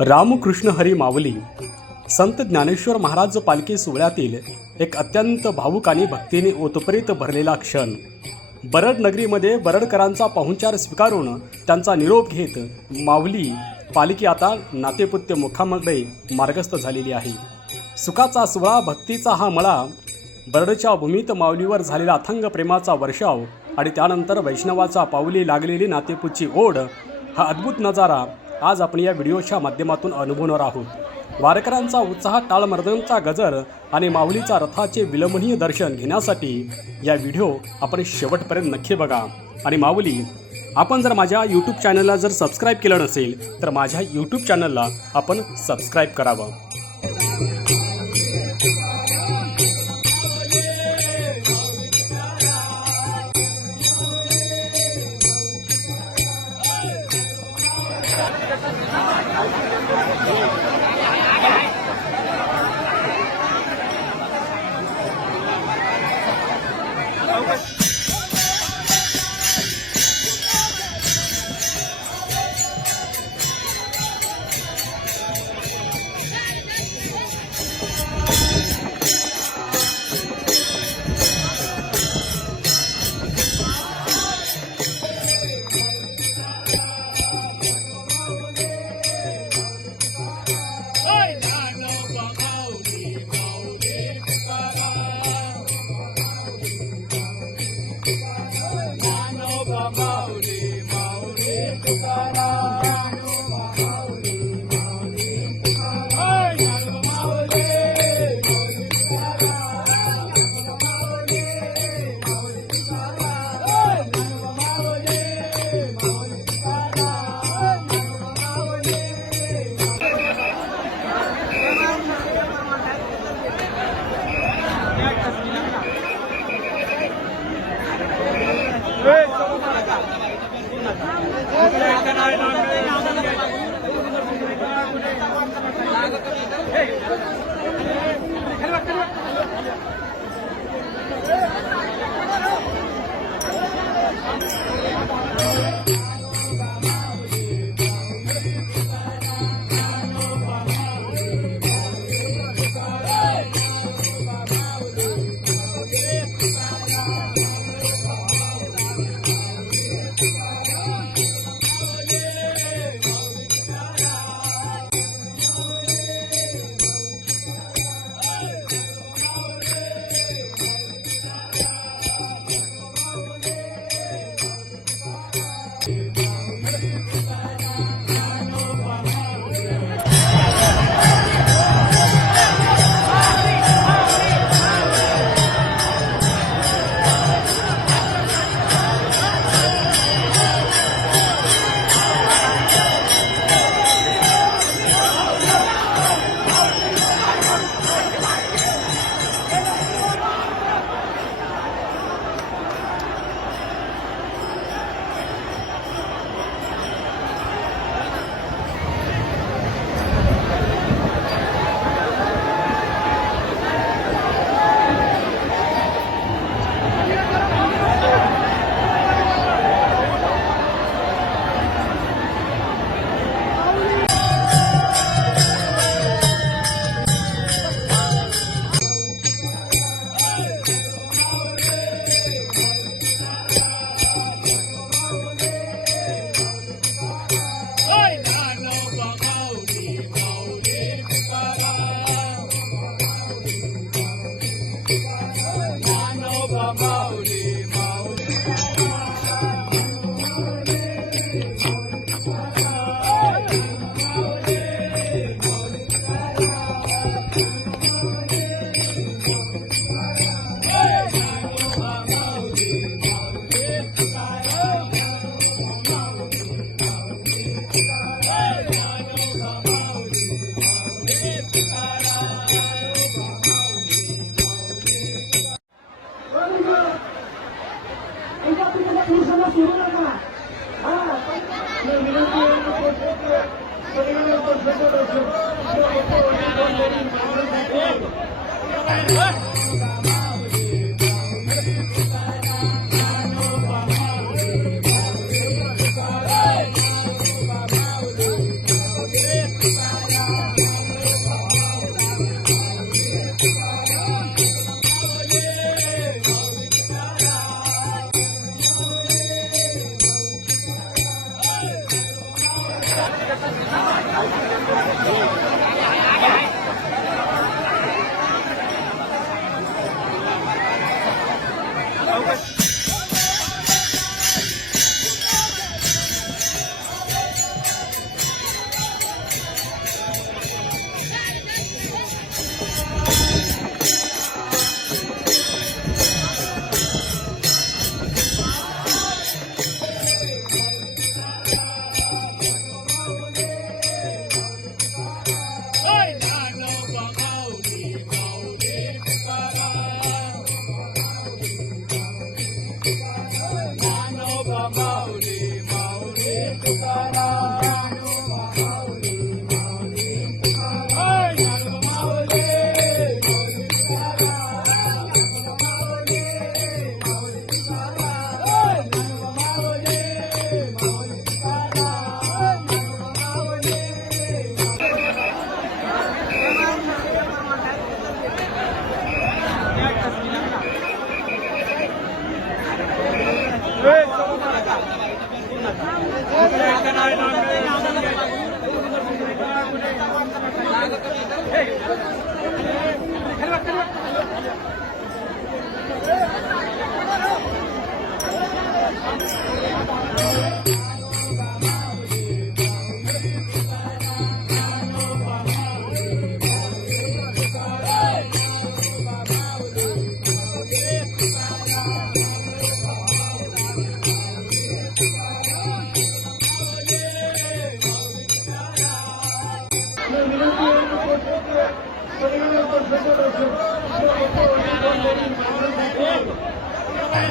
रामकृष्ण हरी माऊली संत ज्ञानेश्वर महाराज पालखी सोहळ्यातील एक अत्यंत भावुक आणि भक्तीने ओतप्रेत भरलेला क्षण। बरड नगरीमध्ये बरडकरांचा पाहुणचार स्वीकारून त्यांचा निरोप घेत माऊली पालखी आता नातेपुत्य मुखामध्ये मार्गस्थ झालेली आहे। सुखाचा सोहळा, भक्तीचा हा मळा, बरडच्या भूमीत माऊलीवर झालेला अथंग प्रेमाचा वर्षाव आणि त्यानंतर वैष्णवाचा पाऊली लागलेली नातेपुतची ओढ, हा अद्भुत नजारा आज आपण या व्हिडिओच्या माध्यमातून अनुभवणार आहोत। वारकऱ्यांचा उत्साह, टाळमर्दनचा गजर आणि माऊलीचा रथाचे विलंबनीय दर्शन घेण्यासाठी या व्हिडिओ आपण शेवटपर्यंत नक्की बघा। आणि माऊली, आपण जर माझ्या यूट्यूब चॅनलला जर सबस्क्राईब केलं नसेल तर माझ्या यूट्यूब चॅनलला आपण सबस्क्राईब करावं।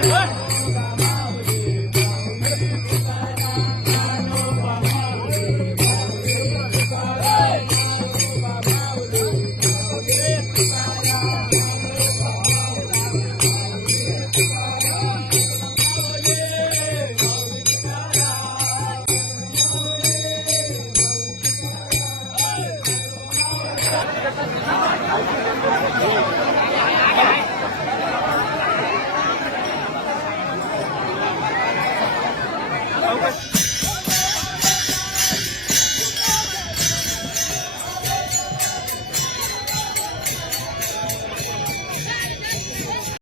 Hey!